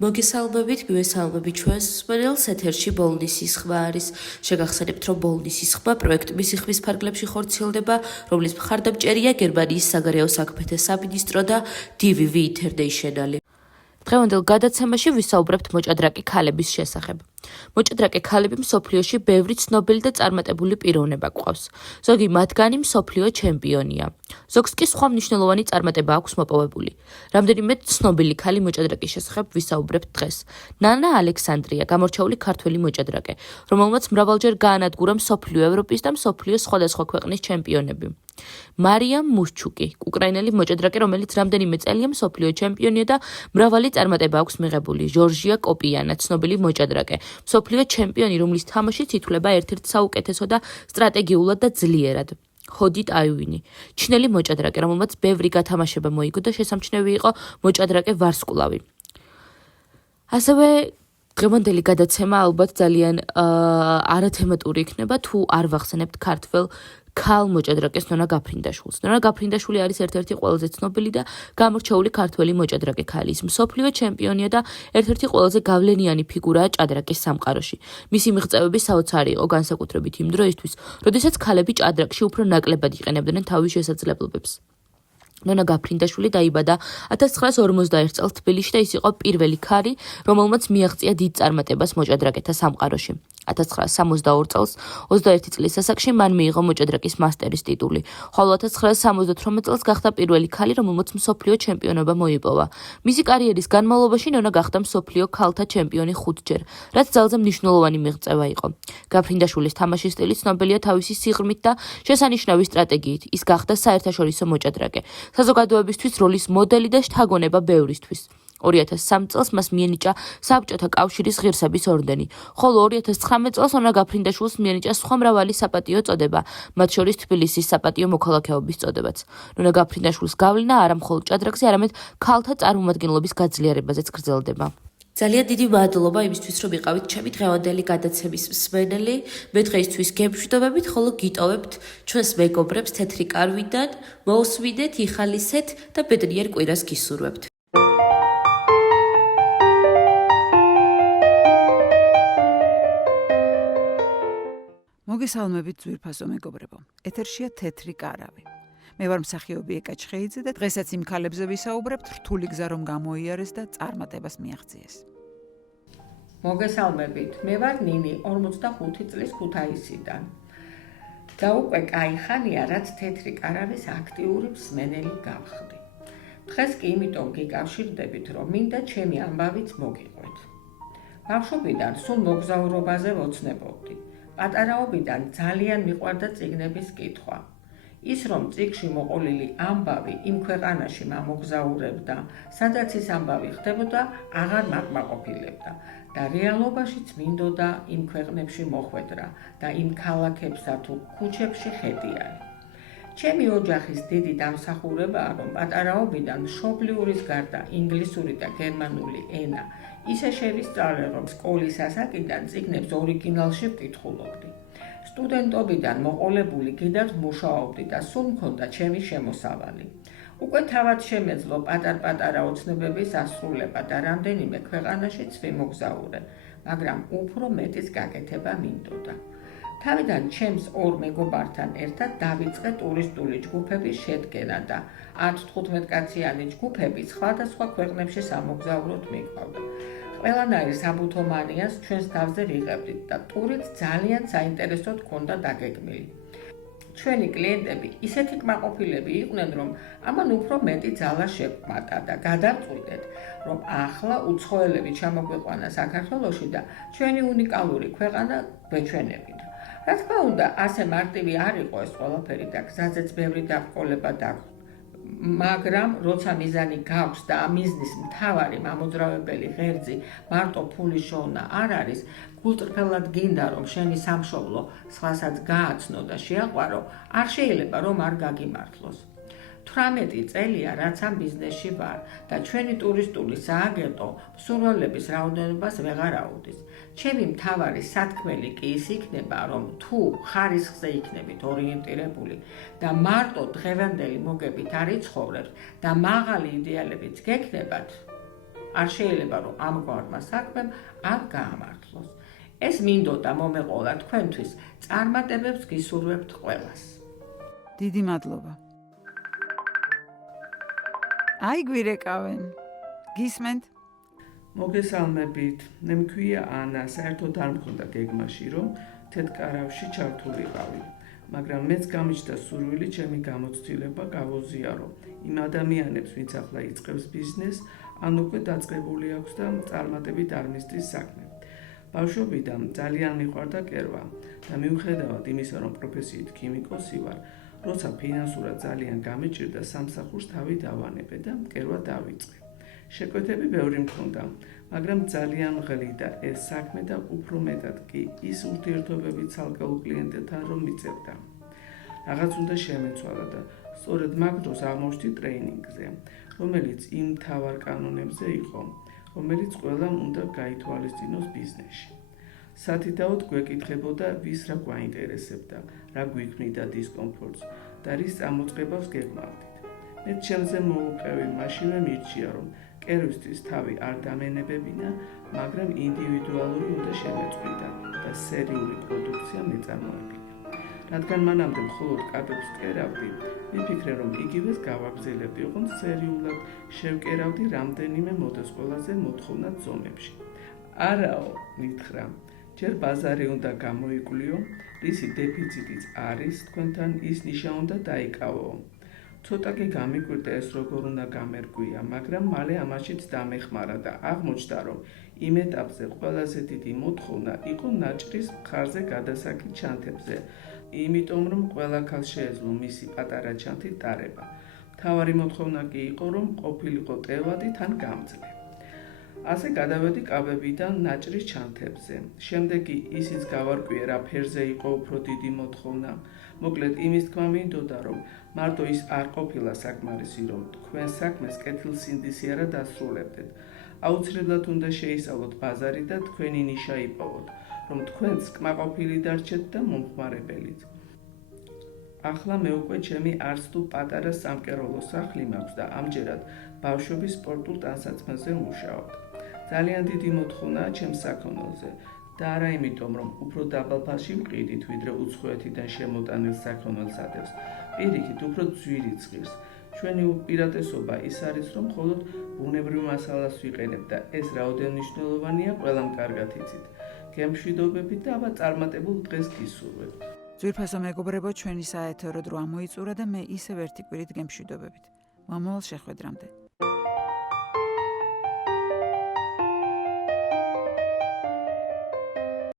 მოგესალმებით, გვესალმებით ჩვენს მსმენელს ეთერში ბოლნისის ხმა არის. შეგახსენებთ, რომ ბოლნისის ხმა პროექტ მისიხმის ფარგლებში ხორციელდება, რომლის მხარდამჭერია გერმანიის საგარეო საქმეთა სამინისტრო და DVV International. დღევანდელ გადაცემაში ვისაუბრებთ მოჭადრაკე ქალების შესახებ. მოჭადრაკე ქალები მსოფლიოში ბევრი ცნობილი და წარმატებული პიროვნება გვყავს. ზოგი მათგანი მსოფლიო ჩემპიონია. ზოგს კი სხვა მნიშვნელოვანი წარმატება აქვს მოპოვებული. რამდენიმე ცნობილი ქალი მოჭადრაკის შესახებ ვისაუბრებთ დღეს. ნანა ალექსანდრია, გამორჩეული ქართველი მოჭადრაკე, რომელმაც მრავალჯერ გაანადგურა მსოფლიო, ევროპის და მსოფლიო სხვადასხვა ქვეყნის ჩემპიონები. მარიამ მუშჩუკი, უკრაინელი მოჭადრაკე, რომელიც რამდენიმე წელია მსოფლიო ჩემპიონია და მრავალი წარმატება აქვს მიღებული. ჟორჟია კოპიანა, ცნობილი მოჭადრაკე, მსოფლიო ჩემპიონი, რომლის თამაშიც ითვლება ერთ-ერთ საუკეთესო და სტრატეგიულად და ძლიერად. ჰოდით აივინი, ჩინელი მოჭადრაკე, რომელმაც ბევრი გათამაშება მოიგო და შესამჩნევი იყო მოჭადრაკე ვარსკვლავი. ასევე დღევანდელი გადაცემა ალბათ ძალიან არათემატური იქნება, თუ არ ვახსენებთ ქართველ ქალ მოჭადრაკეს ნონა გაფრინდაშვილს. ნონა გაფრინდაშვილი არის ერთ-ერთი ყველაზე ცნობილი და გამორჩეული ქართველი მოჭადრაკე ქალი. ის მსოფლიო ჩემპიონია და ერთ-ერთი ყველაზე გავლენიანი ფიგურაა ჭადრაკის სამყაროში. მისი მიღწევები საოცარი იყო განსაკუთრებით იმ დროისთვის, როდესაც ქალები ჭადრაკში უფრო ნაკლებად იყენებდნენ თავის შესაძლებლობებს. ნონა გაფრინდაშვილი დაიბადა 1951 წელს თბილისში და ის იყო პირველი ქალი, რომელმაც მიაღწია დიდ წარმატებას მოჭადრაკეთა სამყაროში. 1962 წელს 21 წლის ასაკში მან მიიღო მოჭადრაკის მასტერის ტიტული, ხოლო 1978 წელს გახდა პირველი ქალი, რომელმაც მსოფლიო ჩემპიონობა მოიპოვა. მისი კარიერის განმავლობაში ნონა გახდა მსოფლიო ქალთა ჩემპიონი 5-ჯერ, რაც ძალზე მნიშვნელოვანი მიღწევა იყო. გაფრინდაშვილის თამაშის სტილი ცნობილია თავისი სიღრმით და შესანიშნავი სტრატეგიით. ის გახდა საერთაშორისო მოჭადრაკე, საზოგადოებისთვის როლის მოდელი და შთაგონება ბევრისთვის. 2003 წელს მას მიენიჭა საბჭოთა კავშირის ღირსების ორდენი, ხოლო 2019 წელს ნონა გაფრინდაშვილს მიენიჭა სხვა მრავალი საპატიო წოდება, მათ შორის თბილისის საპატიო მოქალაქეობის წოდებაც. ნონა გაფრინდაშვილის გავლენა არა მხოლოდ ჭადრაკზე, არამედ ქალთა წარმომადგენლობის გაძლიერებაზეც გრძელდება. ძალიან დიდი მადლობა იმისთვის, რომ იყავით ჩემი დღევანდელი გადაცემის მსმენელი. მე დღეისთვის გემშვიდობებით, ხოლო გიტოვებთ ჩვენს მეგობრებს თეთრი კარვიდან, მოусვიდეთ, იხალისეთ და ბედნიერ კვირას გისურვებთ. მოგესალმებით ძვირფასო მეგობრებო. ეთერშია თეთრი კარავი. მე ვარ მსახიობი ეკა ჩხეიძე და დღესაც იმ ქალებზე ვისაუბრებთ, რთული გზა რომ გამოიარეს და წარმატებას მიაღწიეს. მოგესალმებით, მე ვარ ნინი 45 წლის ქუთაისიდან. და უკვე კაი ხანია, რაც თეთრი კარავის აქტიური მსმენელი გავხდი. დღეს კი იმიტომ გიკავშირდებით, რომ მინდა ჩემი ამბავიც მოგიყვეთ. ბავშვობიდან სულ მოგზაურობაზე ვოცნებობდი. პატარაობიდან ძალიან მიყვარდა წიგნების კითხვა. ის რომ წიგნში მოყოლილი ამბავი იმ ქვეყანაში მამოგზაურებდა, სადაც ის ამბავი ხდებოდა, აღარ მაკმაყოფილებდა და რეალობაშიც მინდოდა იმ ქვეყნებში მოხვედრა და იმ ქალაქებსა თუ ქუჩებში ხედიანი. ჩემი ოჯახის დიდი დამსახურებაა, რომ პატარაობიდან მშობლიურის გარდა ინგლისური და გერმანული ენა ისე შევისწავლე, რომ სკოლის ასაკიდან წიგნებს ორიგინალში ვკითხულობდი. სტუდენტობიდან მოყოლებული კიდევ მუშაობდი და სულ მქონდა ჩემი შემოსავალი. უკვე თავად შემეძლო პატარ-პატარა ოცნებების ასრულება და რამდენიმე ქვეყანაშიც ვიმოგზაურე, მაგრამ უფრო მეტის გაკეთება მინდოდა. თავიდან ჩემს ორ მეგობართან ერთად დავიწყე ტურისტული ჯგუფების შედგენა და 10-15 კაციანი ჯგუფები სხვადასხვა ქვეყნებში სამოგზაუროდ მიყვავდა. ყველანაირ საბუთო მანიას ჩვენს თავზე ვიღებდით და ტურით ძალიან საინტერესოდ ჰქონდა დაგეგმილი. ჩვენი კლიენტები ისეთი კმაყოფილები იყვნენ, რომ ამან უფრო მეტი ძალა შეგვმატა და გადავწყვიტეთ, რომ ახლა უცხოელები ჩამოგვიყვანა საქართველოში და ჩვენი უნიკალური ქვეყანა გვეჩვენებინა. რა თქმა უნდა, ასე მარტივი არ იყო ეს ყველაფერი და გზაზეც ბევრი დაბრკოლება დაგვდა. მაგრამ როცა მიზანი გაქვს და ამ მიზნის მთავარი მამოძრავებელი ღერძი მარტო ფულის შოვნა არ არის, გულწრფელად გინდა რომ შენი სამშობლო სხვასაც გააცნო და შეაყვარო, არ შეიძლება რომ არ გაგიმართლოს. 18 წელია რაც ამ ბიზნესში ვარ და ჩვენი ტურისტული სააგენტო მსურველების რაოდენობას ვეღარ აუდის. ჩემი მთავარი სათქმელი კი ის იქნება, რომ თუ ხარისხზე იქნებით ორიენტირებული და მარტო დღევანდელი მოგებით არ იცხოვრებთ და მაღალი იდეალებიც გექნებათ, არ შეიძლება რომ ამგვარმა საქმემ არ გაამართლოს. ეს მინდოდა მომეყოლა თქვენთვის, წარმატებებს გისურვებთ ყველას. დიდი მადლობა. აი გვირეკავენ. გისმენთ? მოგესალმებით. მე მქვია ანა, საერთოდ არ მქონდა გეგმაში, რომ თეთრკარავში ჩართულიყავი. მაგრამ მეც გამიჩნდა სურვილი ჩემი გამოცდილება გავოზიარო იმ ადამიანებს, ვინც ახლა იწყებს ბიზნესს, ან უკვე დაწყებული აქვს და წარმატებით არ მისდის საქმე. ბავშვობიდან ძალიან მიყვარდა კერვა და მიუხედავად იმისა, რომ პროფესიით ქიმიკოსი ვარ, როცა ფინანსურად ძალიან გამეჭირდა, სამსახურს თავი დავანებე და კერვა დავიწყე. შეკვეთები ბევრი მქონდა, მაგრამ ძალიან ღლიდა ეს საქმე და უფრო მეტად კი ის ურთიერთობები ცალკეულ კლიენტებთან რომ მიწევდა. რაღაც უნდა შემეცვალა და სწორედ მაგ დროს აღმოჩნდი ტრეინინგზე, რომელიც იმ მთავარ კანონებზე იყო, რომელიც ყველამ უნდა გაითვალისწინოს ბიზნესში. სათითაოდ გვეკითხებოდა, ვის რა გვაინტერესებდა, რა გვიქმნიდა დისკომფორტს და რის წამოწყებას გეგმავდით. მე ჩემზე მოუყევი, მაშინვე მირჩია, რომ კერვისთვის თავი არ დამენებებინა, მაგრამ ინდივიდუალური უნდა შემეწყვიტა და სერიული პროდუქცია მეწარმოებინა. რადგან მანამდე მხოლოდ კაბებს ვკერავდი, მიფიქრე, რომ იგივეს გავაგრძელებდი, ოღონდ სერიულად შევკერავდი რამდენიმე მოდელს ყველაზე მოთხოვნად ზომებში. არაო, მითხრა, ჯერ ბაზარი უნდა გამოიკვლიო, რისი დეფიციტიც არის, თქვენთან ის ნიშა უნდა დაიკავო. ცოტა კი გამიკვირდა ეს როგორ უნდა გამერკვია, მაგრამ მალე ამაშიც დამეხმარა და აღმოჩნდა, რომ იმ ეტაპზე ყველაზე დიდი მოთხოვნა იყო ნაჭრის მხარზე გადასაკლი ჩანთებზე, იმიტომ რომ ყველა ქალს შეეძლო მისი პატარა ჩანთით ტარება. მთავარი მოთხოვნა კი იყო, რომ ყოფილიყო ტევადი თან გამძლე. ასე გადავედი კაბებიდან ნაჭრის ჩანთებზე. შემდეგ კი ისიც გავარკვიე, რა ფერზე იყო უფრო დიდი მოთხოვნა. მოკლედ იმის თქმა მინდოდა, რომ მარტო ის არ ყოფილა საკმარისი, რომ თქვენ საქმეს კეთილსინდისიერად დასრულებდეთ. აუცილებლად უნდა შეისწავლოთ ბაზარი და თქვენი ნიშა იპოვოთ, რომ თქვენც კმაყოფილი დარჩეთ და მომხმარებელიც. ახლა მე უკვე ჩემი არც თუ პატარა სამკეროლო სახლი მაქვს და ამჯერად ბავშვების სპორტულ ტანსაცმელზე ვმუშაობ. ძალიან დიდი მოთხოვნაა ჩემს საქონელზე და არა იმიტომ, რომ უფრო დაბალ ფასში ვყიდით, ვიდრე უცხოეთიდან შემოტანილ საქონელსადებს. პირიქით, უფრო ძვირიც ღირს. ჩვენი უპირატესობა ის არის, რომ მხოლოდ ბუნებრივ მასალას ვიყენებ და ეს რაოდენ მნიშვნელოვანია, ყველამ კარგად იცით. გემშვიდობებით და აბა წარმატებულ დღეს გისურვებთ. ძვირფასო მეგობრებო, ჩვენი საეთერო დრო ამოიწურა და მე ისევ ერთი კვირით გემშვიდობებით. მომავალ შეხვედრამდე.